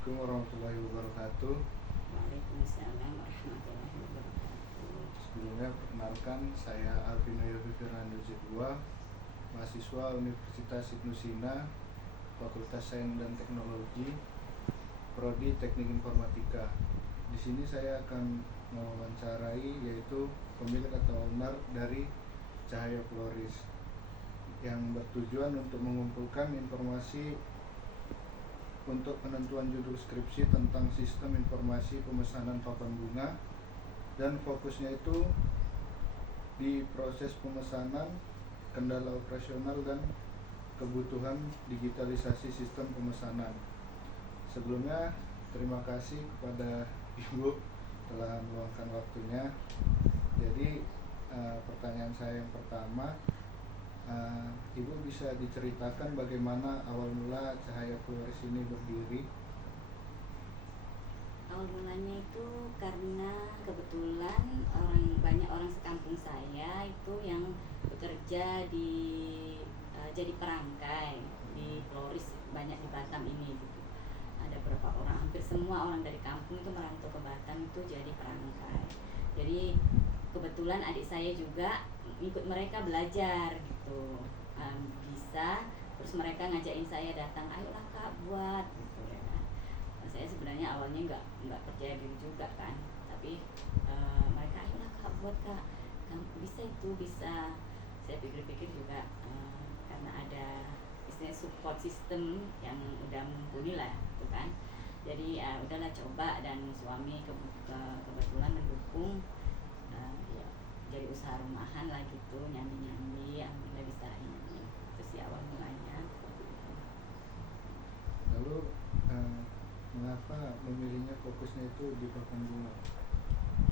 Assalamualaikum warahmatullahi wabarakatuh. Waalaikumsalam warahmatullahi wabarakatuh. Sebelumnya perkenalkan, saya Alvino Yofi Firando Zedua, mahasiswa Universitas Ibnu Sina, Fakultas Sains dan Teknologi, Prodi Teknik Informatika. Di sini saya akan mewawancarai yaitu pemilik atau owner dari Cahaya Floris yang bertujuan untuk mengumpulkan informasi untuk penentuan judul skripsi tentang sistem informasi pemesanan papan bunga, dan fokusnya itu di proses pemesanan, kendala operasional, dan kebutuhan digitalisasi sistem pemesanan. Sebelumnya terima kasih kepada Ibu telah meluangkan waktunya. Jadi pertanyaan saya yang pertama, Ibu bisa diceritakan bagaimana awal mula Cahaya Floris ini berdiri? Awal mulanya itu karena kebetulan banyak orang sekampung saya itu yang bekerja di jadi perangkai di Floris, banyak di Batam ini gitu. Ada beberapa orang, hampir semua orang dari kampung itu merantau ke Batam itu jadi perangkai. Jadi kebetulan adik saya juga ikut mereka belajar gitu, bisa. Terus mereka ngajakin saya datang, ayolah kak buat gitu ya kan. Saya sebenarnya awalnya nggak percaya diri juga kan, tapi mereka ayolah kak buat kak, kamu bisa itu bisa. Saya pikir-pikir juga karena ada istilahnya support system yang udah mumpuni lah gitu kan. Jadi udahlah coba, dan suami kebetulan mendukung. Ya, jadi usaha rumahan lah gitu, nyambi alhamdulillah bisa ini. Itu sih awal mulanya. Lalu mengapa memilihnya fokusnya itu di papan bunga?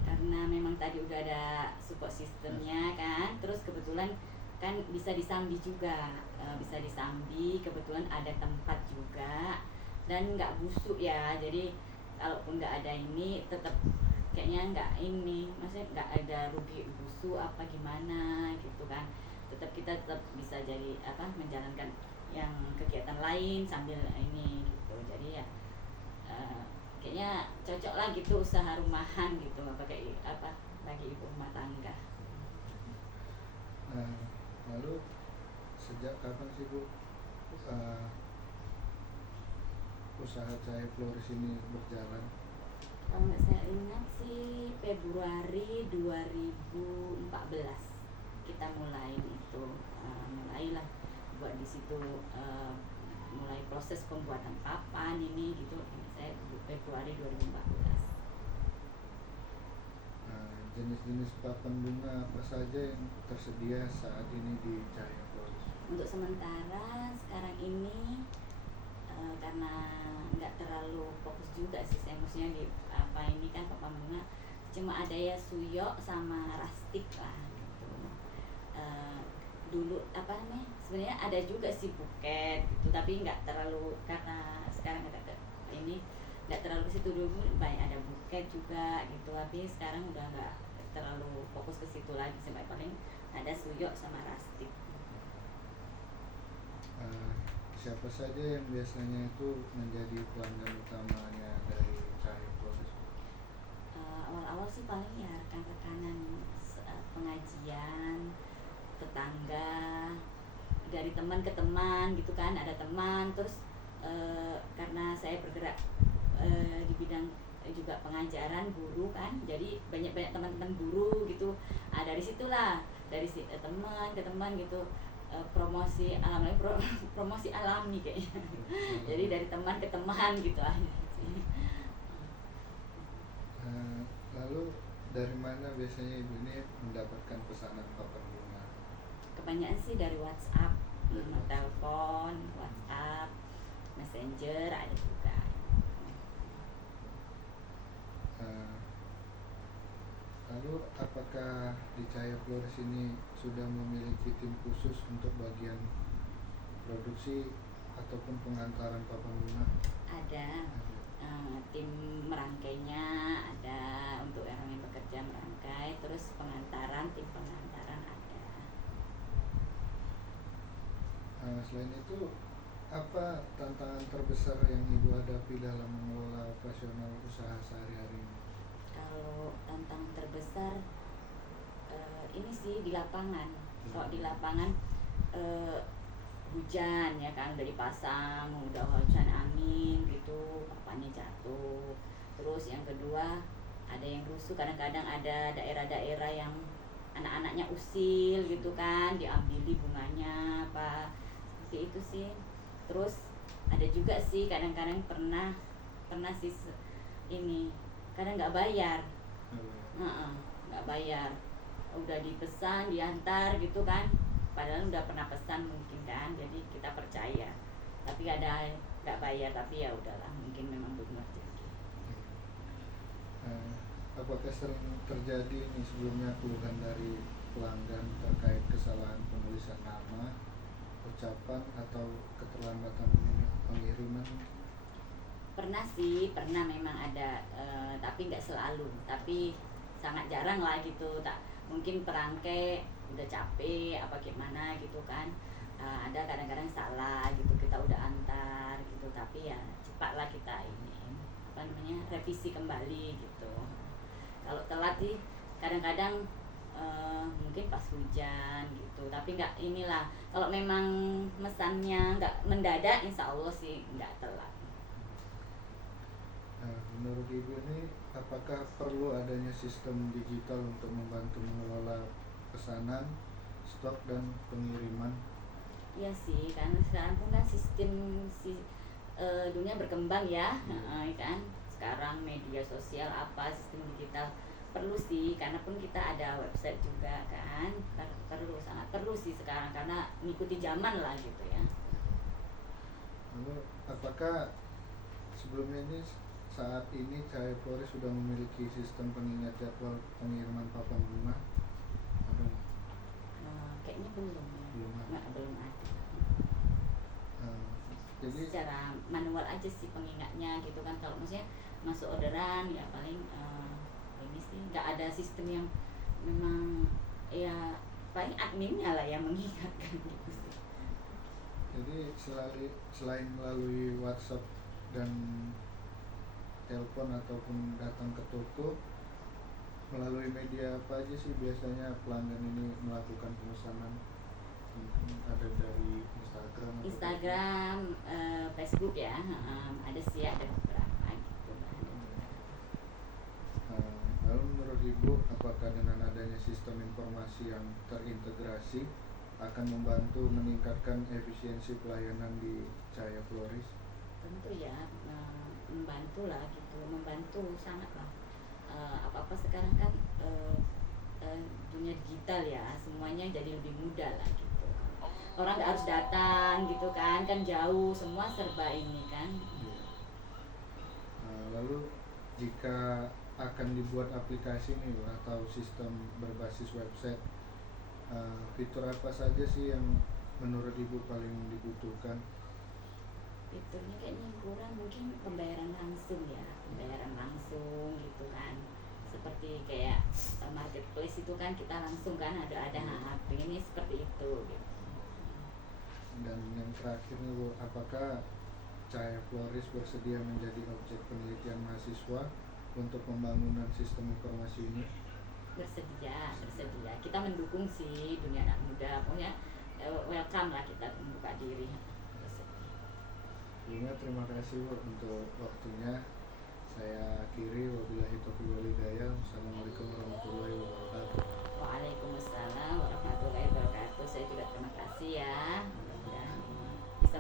Karena memang tadi udah ada support sistemnya kan, terus kebetulan kan bisa disambi juga, bisa disambi, kebetulan ada tempat juga dan nggak busuk ya. Jadi kalaupun nggak ada ini tetap kayaknya nggak ini, maksudnya nggak ada rugi busuk apa gimana gitu kan. Kita tetap bisa jadi menjalankan yang kegiatan lain sambil ini gitu. Jadi ya kayaknya cocok lah gitu usaha rumahan gitu, pakai bagi ibu rumah tangga. Lalu sejak kapan sih Bu usaha Cahaya Floris ini berjalan? Kalau nggak saya ingat sih Februari 2014 kita mulai itu, mulailah buat di situ, mulai proses pembuatan papan ini gitu. Saya Februari 2014. Jenis-jenis papan bunga apa saja yang tersedia saat ini di Cahaya Floris? Untuk sementara sekarang ini karena nggak terlalu fokus juga sih saya, maksudnya di ini kan papan bunga cuma ada ya suyok sama rastik lah gitu. Dulu sebenarnya ada juga sih buket gitu, tapi nggak terlalu, karena sekarang ini nggak terlalu ke situ. Dulu banyak ada buket juga gitu, tapi sekarang udah nggak terlalu fokus ke situ lagi, sampai paling ada suyok sama rastik. Siapa saja yang biasanya itu menjadi pelanggan utamanya dari Cahaya Floris? Awal-awal sih paling ya rekan-rekanan pengajian, tetangga, dari teman ke teman gitu kan. Ada teman, terus karena saya bergerak di bidang juga pengajaran guru kan, jadi banyak teman-teman guru gitu. Dari situlah, dari teman ke teman gitu, promosi promosi alami kayaknya. Jadi dari teman ke teman gitu aja sih. Lalu dari mana biasanya Ibu ini mendapatkan pesanan papan bunga? Kebanyakan sih dari WhatsApp, telepon, WhatsApp, Messenger ada juga. Lalu apakah di Cahaya Floris ini sudah memiliki tim khusus untuk bagian produksi ataupun pengantaran papan bunga? Ada tim merangkainya, ada untuk orang yang bekerja merangkai, terus tim pengantaran ada. Selain itu, apa tantangan terbesar yang Ibu hadapi dalam mengelola operasional usaha sehari-hari ini? Kalau tantangan terbesar ini sih di lapangan. Kalau di lapangan hujan ya kan, udah dipasang, udah hujan angin gitu, papannya jatuh. Terus yang kedua ada yang rusuh, kadang-kadang ada daerah-daerah yang anak-anaknya usil gitu kan, diambili bunganya apa seperti itu sih. Terus ada juga sih kadang-kadang pernah sih ini kadang nggak bayar, nggak bayar, udah dipesan diantar gitu kan, padahal udah pernah pesan mungkin kan, jadi kita percaya, tapi ada nggak bayar, tapi ya udahlah, mungkin memang belum rezeki. Apakah sering terjadi ini sebelumnya keluhan dari pelanggan terkait kesalahan penulisan nama, ucapan, atau keterlambatan pengiriman? Pernah sih, pernah memang ada, tapi nggak selalu, tapi sangat jarang lah gitu. Tak mungkin perangkai udah capek apa gimana gitu kan, ada kadang-kadang salah gitu, kita udah antar gitu, tapi ya cepatlah kita ini apa namanya revisi kembali gitu. Kalau telat sih kadang-kadang mungkin pas hujan gitu, tapi nggak inilah, kalau memang mesannya nggak mendadak insya Allah sih nggak telat. Menurut Ibu ini, apakah perlu adanya sistem digital untuk membantu mengelola pesanan, stok, dan pengiriman? Iya sih, karena sekarang pun kan sistem dunia berkembang ya, kan. Sekarang media sosial apa sistem digital perlu sih, karena pun kita ada website juga kan, perlu, sangat perlu sih sekarang karena mengikuti zaman lah gitu ya. Lalu apakah sebelumnya ini saat ini Cahaya Flores sudah memiliki sistem pengingat jadwal pengiriman papan bunga? Ada nggak? Kayaknya belum ya. Belum ada. Jadi secara manual aja sih pengingatnya gitu kan, kalau maksudnya masuk orderan ya paling ini sih nggak ada sistem yang memang ya, paling adminnya lah yang mengingatkan gitu sih. Jadi selain melalui WhatsApp dan telepon ataupun datang ke toko, melalui media apa aja sih biasanya pelanggan ini melakukan pemesanan? Ada dari Instagram, Facebook ya, ada sih, ada beberapa gitu. Lalu menurut Ibu, apakah dengan adanya sistem informasi yang terintegrasi akan membantu meningkatkan efisiensi pelayanan di Cahaya Flores? Tentu ya, membantu lah gitu, membantu sangat lah. Apa-apa sekarang kan dunia digital ya, semuanya jadi lebih mudah lah gitu. Orang nggak harus datang gitu kan jauh, semua serba ini kan. Lalu jika akan dibuat aplikasi nih atau sistem berbasis website, fitur apa saja sih yang menurut Ibu paling dibutuhkan? Fiturnya kayaknya kurang, mungkin pembayaran langsung ya, pembayaran langsung gitu kan, seperti kayak marketplace itu kan kita langsung kan ada pengennya seperti itu gitu. Dan yang terakhir nih Bu, apakah Cahaya Flores bersedia menjadi objek penelitian mahasiswa untuk pembangunan sistem informasi ini? Bersedia, kita mendukung sih dunia anak muda, pokoknya welcome lah, kita membuka diri. Terima kasih Bu untuk waktunya. Saya akhiri